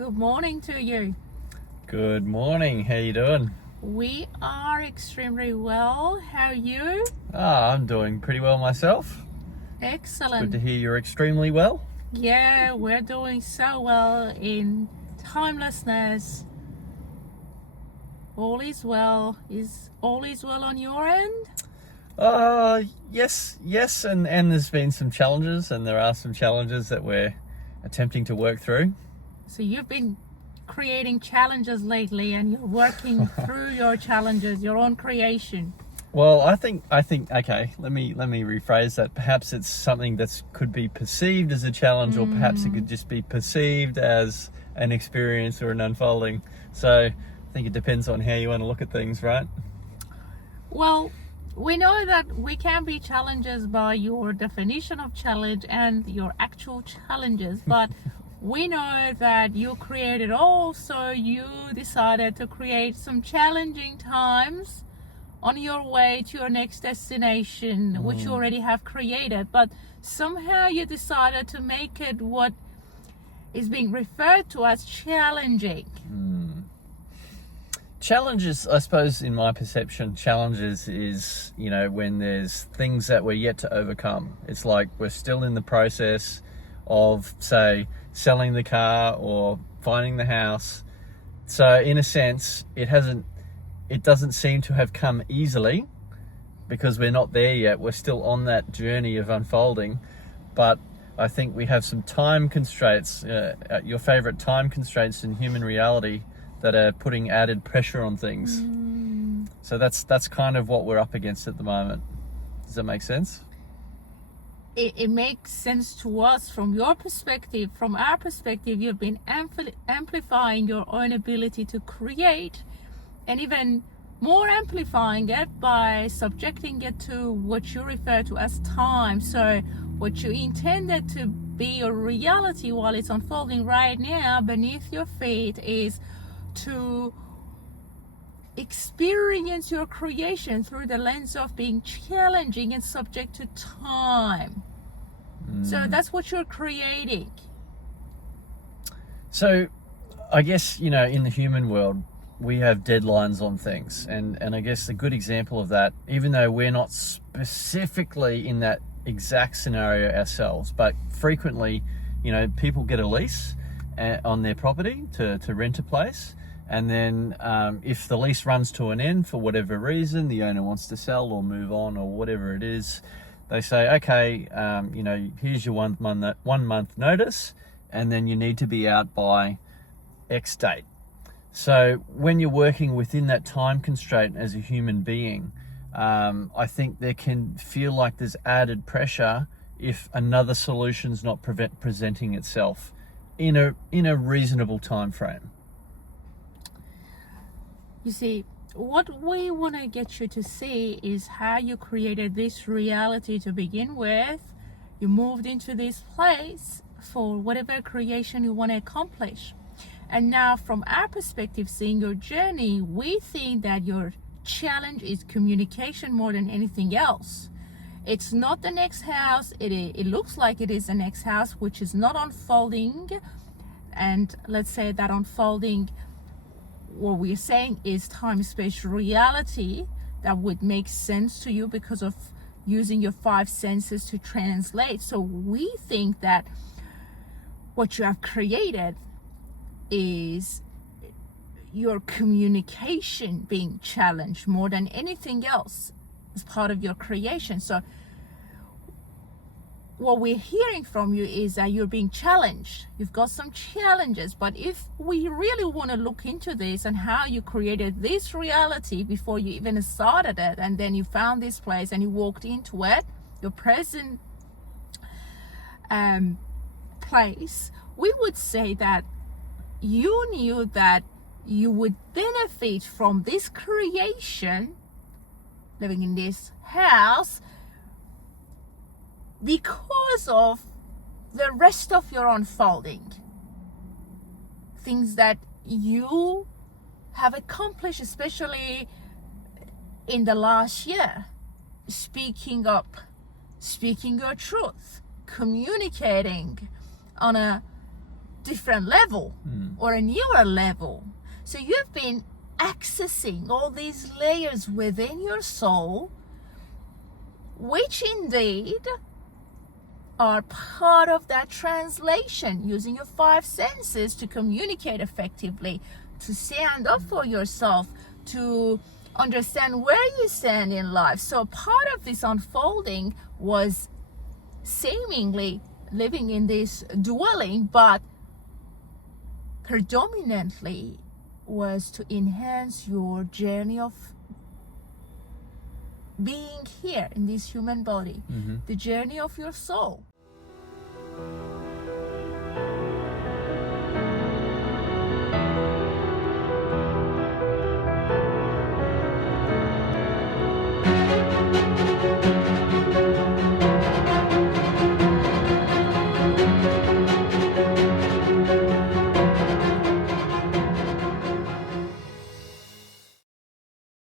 Good morning to you. Good morning. How you doing? We are extremely well. How are you? I'm doing pretty well myself. Excellent. Good to hear you're extremely well. Yeah, we're doing so well in timelessness. All is well. Is all is well on your end? Yes, and there's been some challenges, and there are some challenges that we're attempting to work through. So you've been creating challenges lately and you're working through your challenges, your own creation. Well, I think okay, let me rephrase that. Perhaps it's something that could be perceived as a challenge, or perhaps it could just be perceived as an experience or an unfolding. So I think it depends on how you want to look at things, right? Well, we know that we can be challenges by your definition of challenge and your actual challenges, but we know that you created all, so you decided to create some challenging times on your way to your next destination, which you already have created, but somehow you decided to make it what is being referred to as challenging. Challenges, I suppose, in my perception, challenges is, when there's things that we're yet to overcome. It's like we're still in the process of, say, selling the car or finding the house. So in a sense, it doesn't seem to have come easily because we're not there yet. We're still on that journey of unfolding. But I think we have some time constraints, your favorite time constraints in human reality, that are putting added pressure on things. So that's kind of what we're up against at the moment. Does that make sense? It makes sense to us from your perspective. From our perspective, you've been amplifying your own ability to create, and even more amplifying it by subjecting it to what you refer to as time. So what you intended to be a reality while it's unfolding right now beneath your feet is to experience your creation through the lens of being challenging and subject to time. So that's what you're creating. So I guess, in the human world, we have deadlines on things. And I guess a good example of that, even though we're not specifically in that exact scenario ourselves, but frequently, people get a lease on their property to rent a place. And then if the lease runs to an end for whatever reason, the owner wants to sell or move on or whatever it is, they say, okay, here's your 1 month notice, and then you need to be out by X date. So when you're working within that time constraint as a human being, I think there can feel like there's added pressure if another solution's not presenting itself in a reasonable time frame. You see, what we want to get you to see is how you created this reality to begin with. You moved into this place for whatever creation you want to accomplish. And now from our perspective, seeing your journey, we think that your challenge is communication more than anything else. It's not the next house. It looks like it is the next house, which is not unfolding. And let's say that unfolding, what we're saying is time-space reality that would make sense to you because of using your 5 senses to translate. So we think that what you have created is your communication being challenged more than anything else as part of your creation. So what we're hearing from you is that you're being challenged. You've got some challenges, but if we really want to look into this and how you created this reality before you even started it, and then you found this place and you walked into it, your present place, we would say that you knew that you would benefit from this creation, living in this house, because of the rest of your unfolding. Things that you have accomplished, especially in the last year. Speaking up, speaking your truth, communicating on a different level or a newer level. So you've been accessing all these layers within your soul, which indeed are part of that translation, using your five senses to communicate effectively, to stand up for yourself, to understand where you stand in life. So part of this unfolding was seemingly living in this dwelling, but predominantly was to enhance your journey of being here in this human body, the journey of your soul.